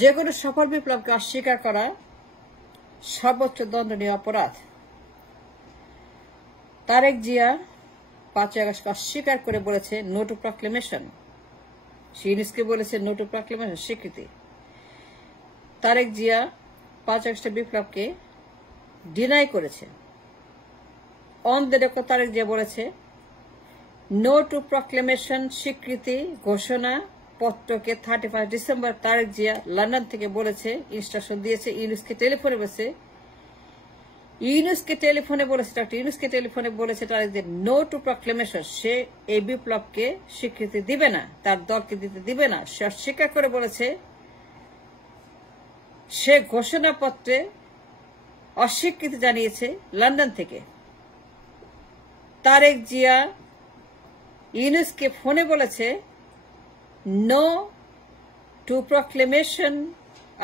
যে কোনো সফল বিপ্লবকে অস্বীকার করা সর্বোচ্চ দণ্ডনীয় অপরাধ। তারেক জিয়া 5 আগস্ট অস্বীকার করে বলেছে নো টু প্রক্লেমেশন। সে ইউনুসকে বলেছে নো টু প্রক্লেমেশন স্বীকৃতি। তারেক জিয়া 5 আগস্টের বিপ্লবকে ডিনাই করেছে। On the record Tarique Zia বলেছে নো টু প্রক্লেমেশন স্বীকৃতি ঘোষণা পত্রকে 31 ডিসেম্বর তারেক জিয়া লন্ডন থেকে বলেছে, ইনস্ট্রাকশন দিয়েছে, ইউনুসকে টেলিফোনে বলেছে। ডক্টর ইউনুসকে টেলিফোনে বলেছে Tarek Zia no to proclamation, সে এই বিপ্লবকে স্বীকৃতি দিবে না, তার দলকে দিতে দিবে না। সে অস্বীকার করে বলেছে সে ঘোষণাপত্রে অস্বীকৃতি জানিয়েছে লন্ডন থেকে। তারেক জিয়া ইউনুসকে ফোনে বলেছে no to proclamation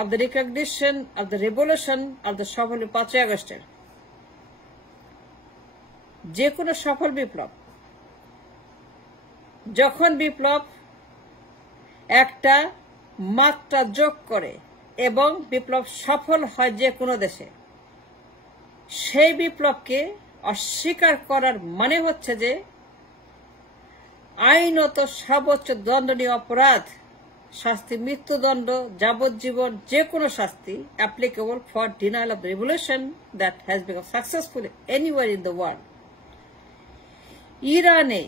of the recognition of the revolution of the সফল 5 আগস্টের। যে কোনো সফল বিপ্লব, যখন বিপ্লব একটা মাত্রা যোগ করে এবং বিপ্লব সফল হয় যে কোনো দেশে, সেই বিপ্লবকে অস্বীকার করার মানে হচ্ছে যে আইনত সর্বোচ্চ দণ্ডনীয় অপরাধ, শাস্তি মৃত্যুদণ্ড, যাবজ্জীবন, যে কোনো শাস্তি applicable for denial of the revolution that has become successful anywhere in the world. ইরানে,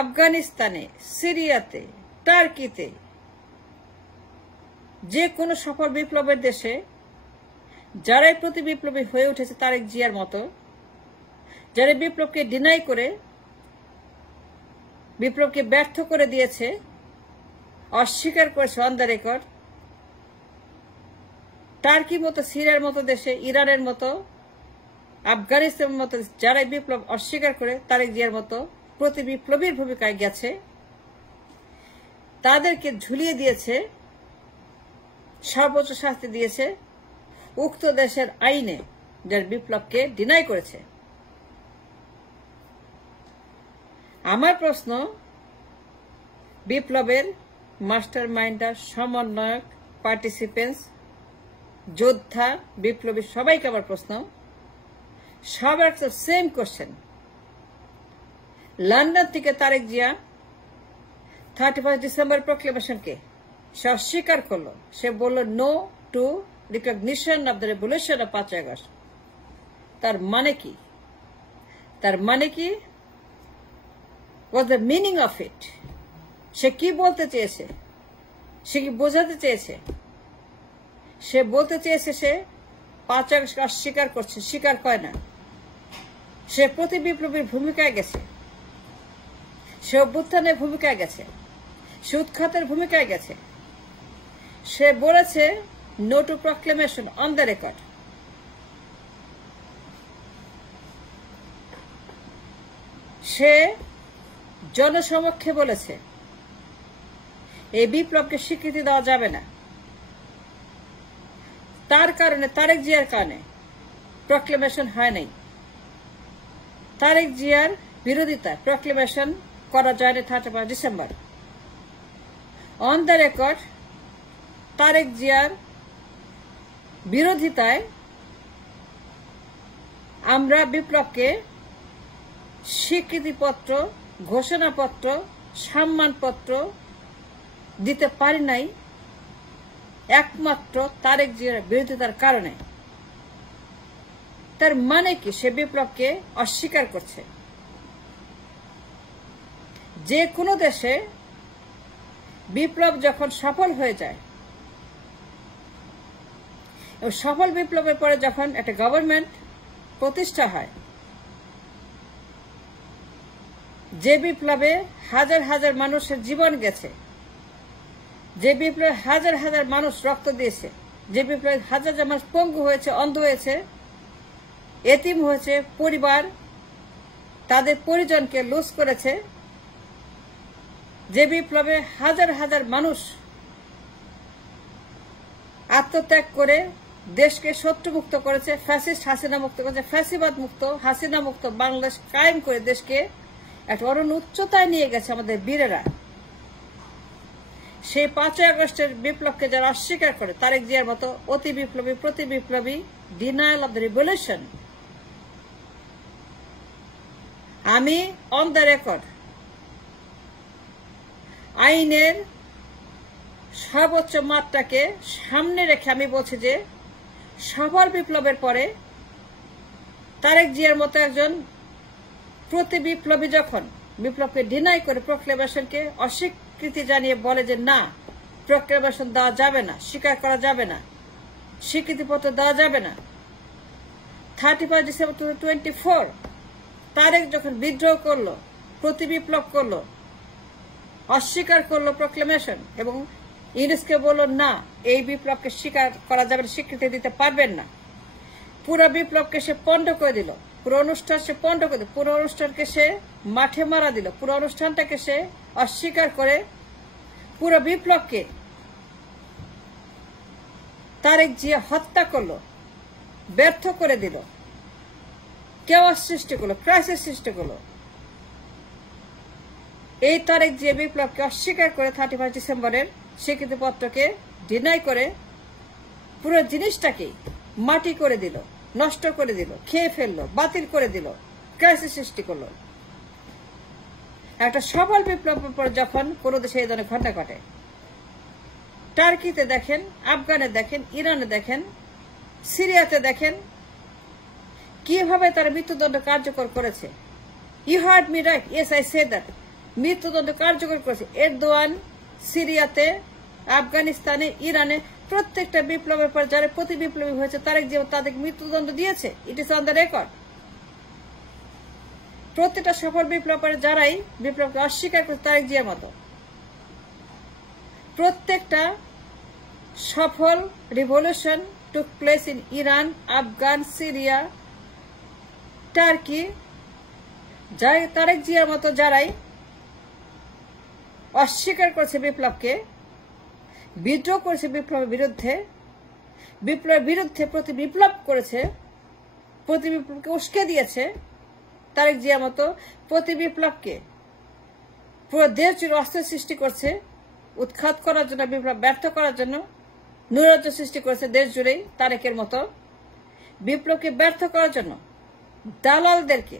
আফগানিস্তানে, সিরিয়াতে, টার্কিতে, যে কোনো সফল বিপ্লবের দেশে যারাই প্রতি বিপ্লবী হয়ে উঠেছে তারেক জিয়ার মতো, যারা বিপ্লবকে ডিনাই করে বিপ্লবকে ব্যর্থ করে দিয়েছে, অস্বীকার করেছে অন দ্য রেকর্ড, টার্কির মতো, সিরিয়ার মতো দেশে, ইরানের মতো, আফগানিস্তানের মতো যারাই বিপ্লব অস্বীকার করে তারেক জিয়ার মতো প্রতি বিপ্লবীর ভূমিকায় গেছে, তাদেরকে ঝুলিয়ে দিয়েছে, সর্বোচ্চ শাস্তি দিয়েছে উক্ত দেশের আইনে, যার বিপ্লবকে ডিনাই করেছে। আমার প্রশ্ন, বিপ্লবের মাস্টার মাইন্ডার, সমন্বয়ক, পার্টিসিপেন্টস, যোদ্ধা, বিপ্লবী সবাইকে আমার প্রশ্ন, সবার সেম কোশ্চেন। লন্ডন থেকে তারেক জিয়া 31 ডিসেম্বর প্রক্লেমেশনকে সে অস্বীকার করলো। সে বলল no to recognition of the revolution of 5 August. তার মানে কি? তার মানে কি? What's the meaning of it? সে কি বলতে চেয়েছে? সে কি বোঝাতে চেয়েছে? সে বলতে চেয়েছে সে 5 আগস্ট অস্বীকার করছে, স্বীকার করে না। সে প্রতি বিপ্লবীর ভূমিকায় গেছে, সে অভ্যুত্থানের ভূমিকায় গেছে, সে উৎখাতের ভূমিকায় গেছে। সে বলেছে no to proclamation on the record. সে জনসমক্ষে বলেছে এই বিপ্লবকে স্বীকৃতি দেওয়া যাবে না। তার কারণে, তারেক জিয়ার কারণে প্রক্লেমেশন হয় নাই। তারেক জিয়ার বিরোধিতা প্রক্লেমেশন করা যায়নি 31 December. On the record, Tarique জিয়ার বিরোধিতায় আমরা বিপ্লবকে স্বীকৃতিপত্র, ঘোষণাপত্র, সম্মানপত্র দিতে পারি নাই একমাত্র তারেক জিয়ার বিরোধিতার কারণে। তার মানে কি? সে বিপ্লবকে অস্বীকার করছে। যে কোনো দেশে বিপ্লব যখন সফল হয়ে যায়, সফল বিপ্লবের পরে যখন একটা গভর্নমেন্ট প্রতিষ্ঠা হয়, যে বিপ্লবে হাজার হাজার মানুষের জীবন গেছে, যে বিপ্লবে হাজার হাজার মানুষ রক্ত দিয়েছে, যে বিপ্লবে হাজার হাজার মানুষ পঙ্গু হয়েছে, অন্ধ হয়েছে, এতিম হয়েছে, পরিবার তাদের পরিজনকে লুজ করেছে, যে বিপ্লবে হাজার হাজার মানুষ আত্মত্যাগ করে দেশকে শত্রুমুক্ত করেছে, ফ্যাসিস্ট হাসিনা মুক্ত করেছে, ফ্যাসিবাদ মুক্ত, হাসিনা মুক্ত বাংলাদেশ কায়েম করে দেশকে একটা অরণ্য উচ্চতায় নিয়ে গেছে আমাদের বীরেরা। সেই 5 আগস্টের বিপ্লবকে যারা অস্বীকার করে তারেক জিয়ার মতো অতি বিপ্লবী প্রতি বিপ্লবী ডিনায়াল অব দ্য রিভলিউশন, আমি অন দ্য রেকর্ড আইনের সর্বোচ্চ মাত্রাকে সামনে রেখে আমি বলছি যে সফল বিপ্লবের পরে তারেক জিয়ার মতো একজন প্রতি বিপ্লবী যখন বিপ্লবকে ডিনাই করে প্রক্লেমেশনকে অস্বীকৃতি জানিয়ে বলে যে না, প্রক্লেমেশন দেওয়া যাবে না, স্বীকার করা যাবে না, স্বীকৃতিপত্র দেওয়া যাবে না, 31 ডিসেম্বর 2024 তারেক যখন বিদ্রোহ করলো, প্রতি বিপ্লব করলো, অস্বীকার করলো প্রক্লেমেশন এবং ইউনেস্কো বলল না, এই বিপ্লবকে স্বীকার করা যাবে না, স্বীকৃতি দিতে পারবেন না, পুরো বিপ্লবকে সে পণ্ড করে দিল, পুরো অনুষ্ঠান সে পণ্ড করে দিল, পুরো অনুষ্ঠানকে সে মাঠে মারা দিল, পুরো অনুষ্ঠানটাকে সে অস্বীকার করে পুরো বিপ্লবকে তারেক জিয়া হত্যা করলো, ব্যর্থ করে দিল, কেওয়াস সৃষ্টি করলো, ক্রাইসিস সৃষ্টি করলো। এই তারেক জিয়া বিপ্লবকে অস্বীকার করে 31 ডিসেম্বরের স্বীকৃতিপত্রকে ডিনাই করে পুরো জিনিসটাকে মাটি করে দিল, নষ্ট করে দিল, খেয়ে ফেললো, বাতিল করে দিল, ক্রাইসিস সৃষ্টি করলো। একটা সফল বিপ্লবের পর যখন কোনো দেশে এই ধরনের ঘটনা ঘটে, টার্কিতে দেখেন, আফগানে দেখেন, ইরানে দেখেন, সিরিয়াতে দেখেন কিভাবে তারা মৃত্যুদণ্ড কার্যকর করেছে। You heard me right, yes I say that, মৃত্যুদণ্ড কার্যকর করেছে। এরদোয়ান সিরিয়াতে, আফগানিস্তানে, ইরানে প্রত্যেকটা বিপ্লবের পর যারা প্রতি বিপ্লবী হয়েছে তারেক জিয়া তাদেরকে মৃত্যুদণ্ড দিয়েছে। It is on the record. প্রত্যেকটা সফল বিপ্লবের যারাই বিপ্লবকে অস্বীকার করছে তারেক জিয়ার মতো, প্রত্যেকটা সফল revolution took place in Iran, Afghan, Syria, Turkey, Tarique জিয়ার মতো যারাই অস্বীকার করেছে বিপ্লবকে, বিদ্রোহ করেছে বিপ্লবের বিরুদ্ধে প্রতি বিপ্লব করেছে, প্রতি বিপ্লবকে উস্কে দিয়েছে, তারেক জিয়ার মতো প্রতি বিপ্লবকে পুরো দেশ জুড়ে অস্ত্র সৃষ্টি করছে উৎখাত করার জন্য, বিপ্লব ব্যর্থ করার জন্য নৈরাজ্য সৃষ্টি করেছে দেশ জুড়েই। তারেকের মতো বিপ্লবকে ব্যর্থ করার জন্য দালালদেরকে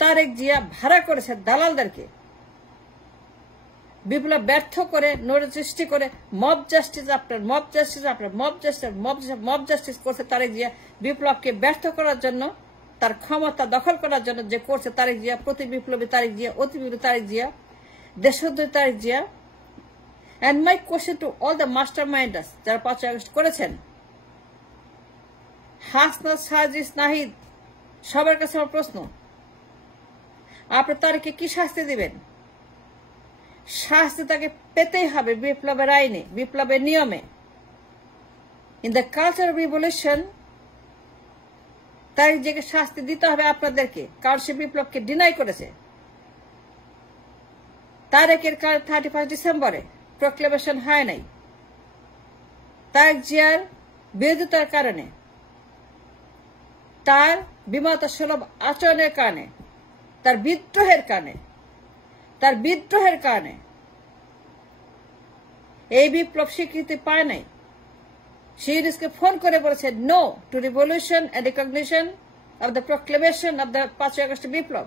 তারেক জিয়া ভাড়া করেছে, দালালদেরকে বিপ্লব ব্যর্থ করে নৈরাজ্য সৃষ্টি করে mob justice after mob justice after mob justice করছে তারেক জিয়া। বিপ্লবকে ব্যর্থ করার জন্য, তার ক্ষমতা দখল করার জন্য যে করছে তারেক জিয়া, প্রতি বিপ্লবী তারেক জিয়া, অতি বিপ্লবী Tarique Zia, দেশোদ্ধারী Tarique Zia. And my question to all the masterminders যারা 5 আগস্ট করেছেন, হাসনাত, সাজিদ, নাহিদ, সবার কাছে আমার প্রশ্ন, আপনি তারেককে কি শাস্তি দিবেন? শাস্তি তাকে পেতেই হবে বিপ্লবের আইনে, বিপ্লবের নিয়মে। In the culture of revolution Tarique জিয়াকে শাস্তি দিতে হবে আপনাদেরকে, কারণ সে বিপ্লবকে ডিনাই করেছে। তারেকের 31 ডিসেম্বরে প্রক্লেমেশন হয় নাই, তারেক জিয়ার বিরোধিতার কারণে, তার বিমাতা সুলভ আচরণের কারণে, তার বিদ্রোহের কারণে এই বিপ্লব স্বীকৃতি পায় নাই। সে ইউনেস্কোকে ফোন করে বলেছে no to revolution and recognition of the proclamation of the 5 August বিপ্লব।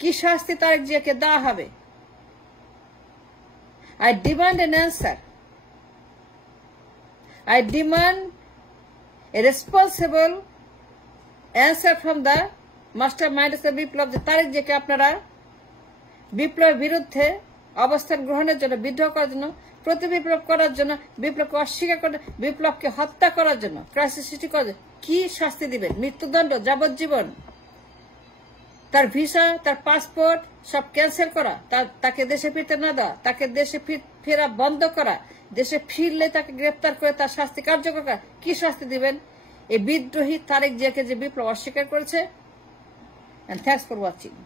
কি শাস্তি তারেক জিয়াকে দেওয়া হবে? I demand an answer. I demand a responsible answer from the mastermind of the বিপ্লব, যে তারেক জিয়াকে আপনারা বিপ্লবের বিরুদ্ধে অবস্থান গ্রহণের জন্য, বিদ্রোহ করার জন্য, প্রতি বিপ্লব করার জন্য, বিপ্লবকে অস্বীকার করে বিপ্লবকে হত্যা করার জন্য, ক্রাইসিস সৃষ্টি করার জন্য কি শাস্তি দিবেন? মৃত্যুদণ্ড, যাবজ্জীবন, তার ভিসা, তার পাসপোর্ট সব ক্যান্সেল করা, তাকে দেশে ফিরতে না দেওয়া, তাকে দেশে ফেরা বন্ধ করা, দেশে ফিরলে তাকে গ্রেপ্তার করে তার শাস্তি কার্যকর করা, কি শাস্তি দিবেন এই বিদ্রোহী তারেক জিয়াকে যে বিপ্লব অস্বীকার করেছে? And thanks for watching.